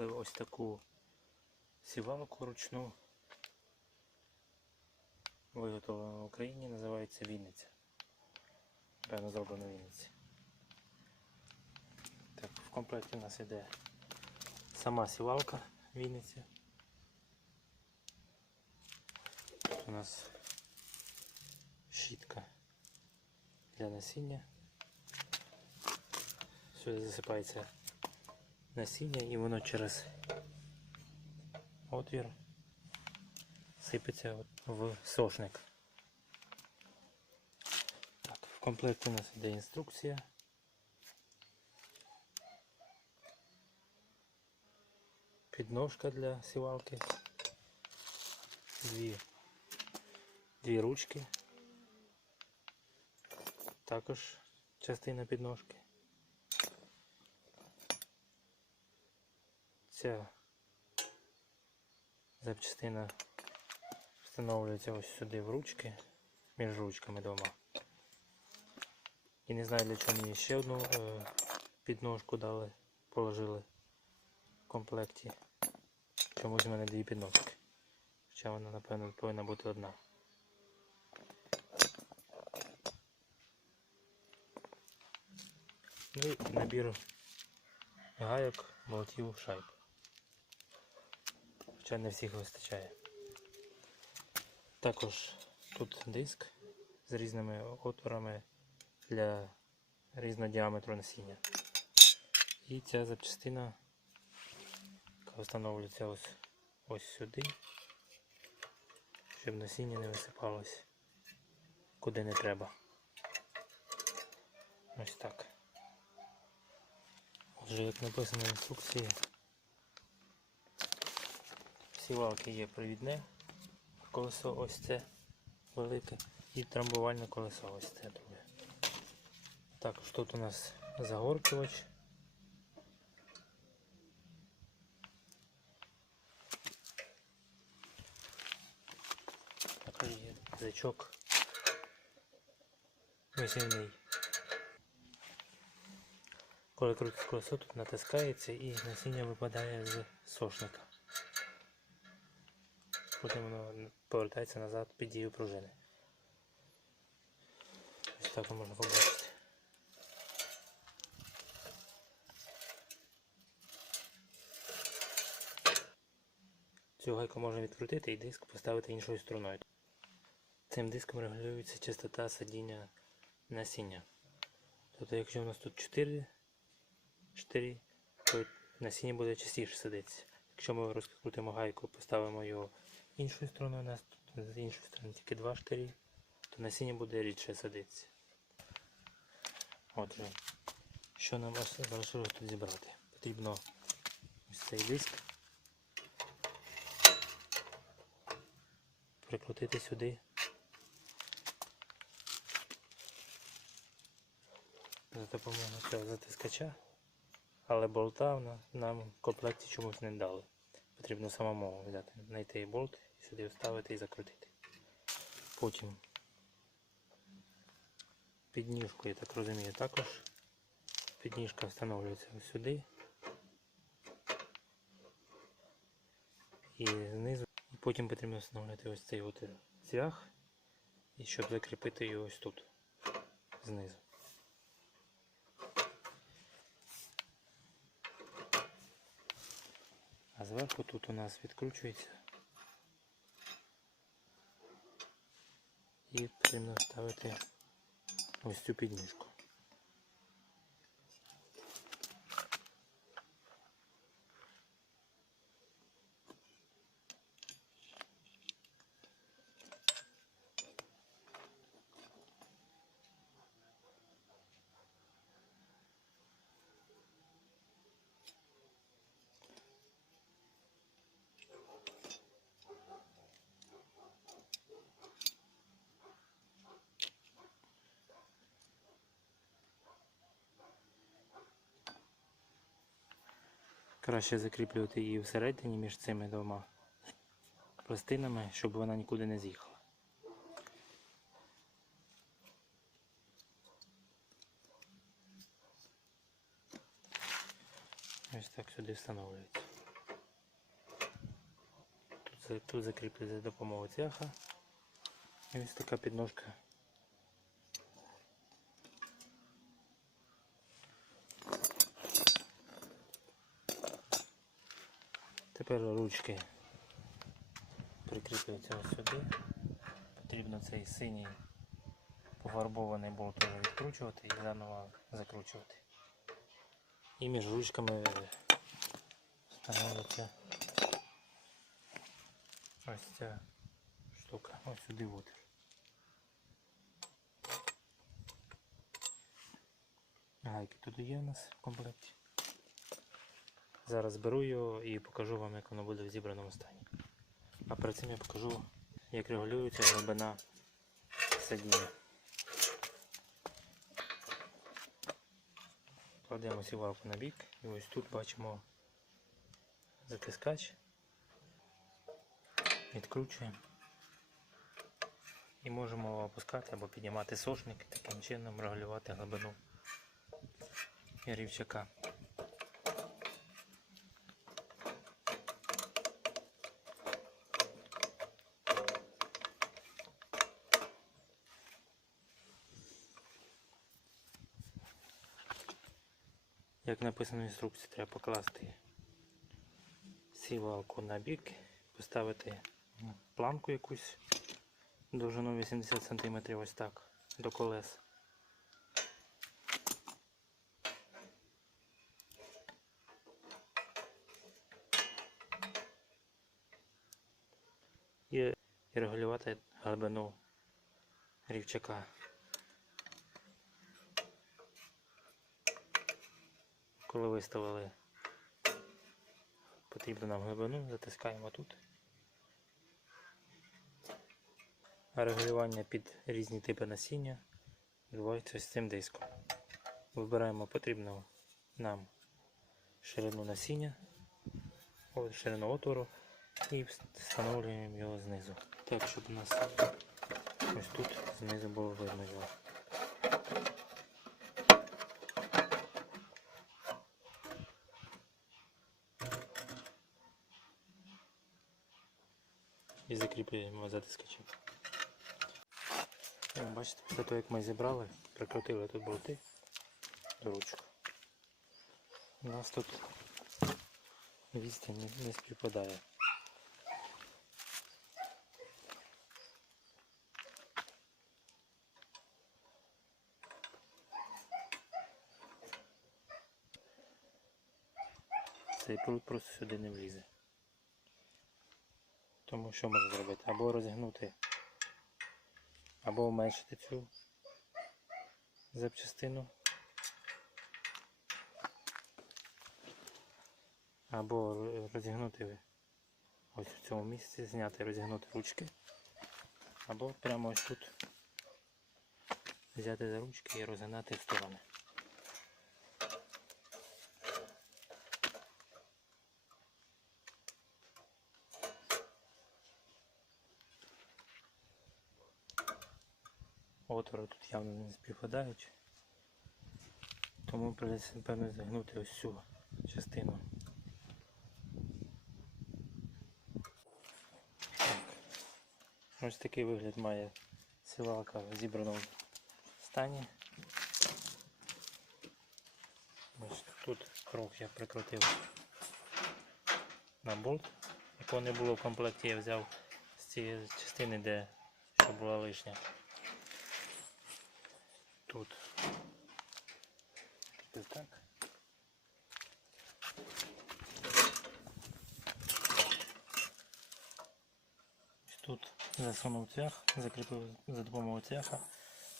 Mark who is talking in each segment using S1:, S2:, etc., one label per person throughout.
S1: привезли ось таку сівалку ручну. Виготовлена в Україні, називається Вінниця. Певно зроблено в Вінниці. Так, в комплекті у нас іде сама сівалка Вінниці. Тут у нас щітка для насіння. Сюди засипається насіння і воно через отвір сипеться в сошник. Так, в комплекті у нас йде інструкція. Підножка для сівалки. Дві, дві ручки. Також частина підножки. Ця запчастина встановлюється ось сюди в ручки, між ручками двома. І не знаю для чого мені ще одну е, підножку дали, положили в комплекті. Чомусь в мене дві підножки. Хоча вона, напевно, повинна бути одна. Ну і набір гайок, болтів, шайб. Хоча не всіх вистачає. Також тут диск з різними отворами для різного діаметру насіння. І ця запчастина, встановлюється ось, ось сюди, щоб насіння не висипалось куди не треба. Ось так. Отже, як написано в інструкції, сівалки є провідне колесо ось це велике і трамбувальне колесо ось це друге. Також тут у нас загоркувач. Також є язичок висівний. Коли крутить колесо, тут натискається і насіння випадає з сошника. Потім воно повертається назад під дію пружини. Ось так можна побачити. Цю гайку можна відкрутити і диск поставити іншою стороною. Цим диском регулюється частота садіння насіння. Тобто, якщо у нас тут 4, 4 то насіння буде частіше садитися. Якщо ми розкрутимо гайку, поставимо його іншою стороною, у нас тут з іншої сторони тільки два штирі, то насіння буде рідше садитися. Отже, що нам ось залишилось тут зібрати? Потрібно ось цей диск прикрутити сюди. За допомогою цього затискача, але болта нам в комплекті чомусь не дали. Потрібно самому взяти, знайти болт сюди вставити і закрутити. Потім підніжку, я так розумію, також підніжка встановлюється сюди. І знизу. І потім потрібно встановити ось цей от цвях, і щоб закріпити його ось тут, знизу. А зверху тут у нас відкручується. І потрібно ставити ось цю підніжку. Краще закріплювати її всередині між цими двома пластинами, щоб вона нікуди не з'їхала. Ось так сюди встановлюється. Тут, закріплюється за допомогою цеха. І ось така підножка. Тепер ручки прикріплюються ось сюди. Потрібно цей синій пофарбований болт відкручувати і заново закручувати. І між ручками встановлюється ось ця штука. Ось сюди от. Гайки тут є у нас в комплекті. Зараз беру його і покажу вам, як воно буде в зібраному стані. А перед цим я покажу, як регулюється глибина сидіння. Кладемо сівалку на бік і ось тут бачимо затискач. Відкручуємо. І можемо опускати або піднімати сошник, таким чином регулювати глибину рівчака. Як написано в інструкції, треба покласти сівалку на бік, поставити планку якусь довжину 80 см ось так до колес. І регулювати глибину рівчака. Коли виставили потрібну нам глибину, затискаємо тут. А регулювання під різні типи насіння відбувається ось цим диском. Вибираємо потрібну нам ширину насіння, ширину отвору і встановлюємо його знизу. Так, щоб у нас ось тут знизу було видно його. І закріплюємо затискачем. О, Бачите, після того як ми зібрали, прикрутили тут болти до ручку. У нас тут відстань не, співпадає. Цей прут просто сюди не влізе. Тому що можна зробити? Або розігнути, або уменшити цю запчастину, або розігнути ось в цьому місці, зняти, розігнути ручки, або прямо ось тут взяти за ручки і розгинати в сторони. Отвори тут явно не співпадають. Тому придеться напевно загнути ось цю частину. Так. Ось такий вигляд має сівалка в зібраному стані. Ось тут кров я прикрутив на болт, якого не було в комплекті, я взяв з цієї частини, де що була лишня. Тут. Ось так. Тут засунув цвях, закріпив за допомогою цвяха,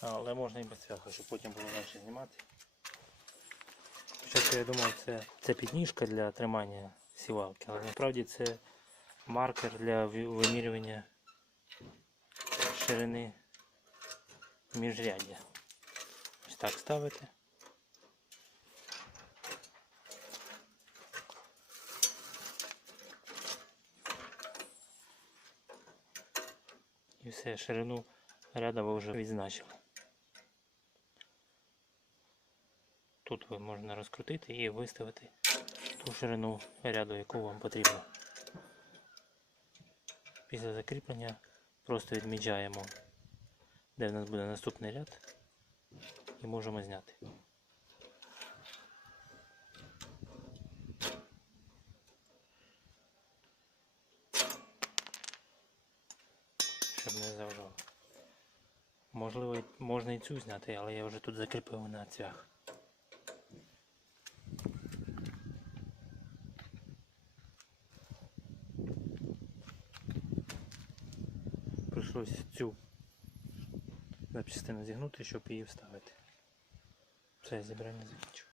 S1: але можна і без цвяха, щоб потім було легше знімати. Спочатку я думав, це, це підніжка для тримання сівалки, але насправді це маркер для вимірювання ширини міжряддя. Ось так ставити. І все, ширину ряда ви вже відзначили. Тут ви можна розкрутити і виставити ту ширину ряду, яку вам потрібно. після закріплення просто відмічаємо, де в нас буде наступний ряд, і можемо зняти. Щоб не заважало. Можливо, можна і цю зняти, але я вже тут закріпив на цвях. Прийшлось цю запчастину зігнути, щоб її вставити. Все, зібрання закінчено.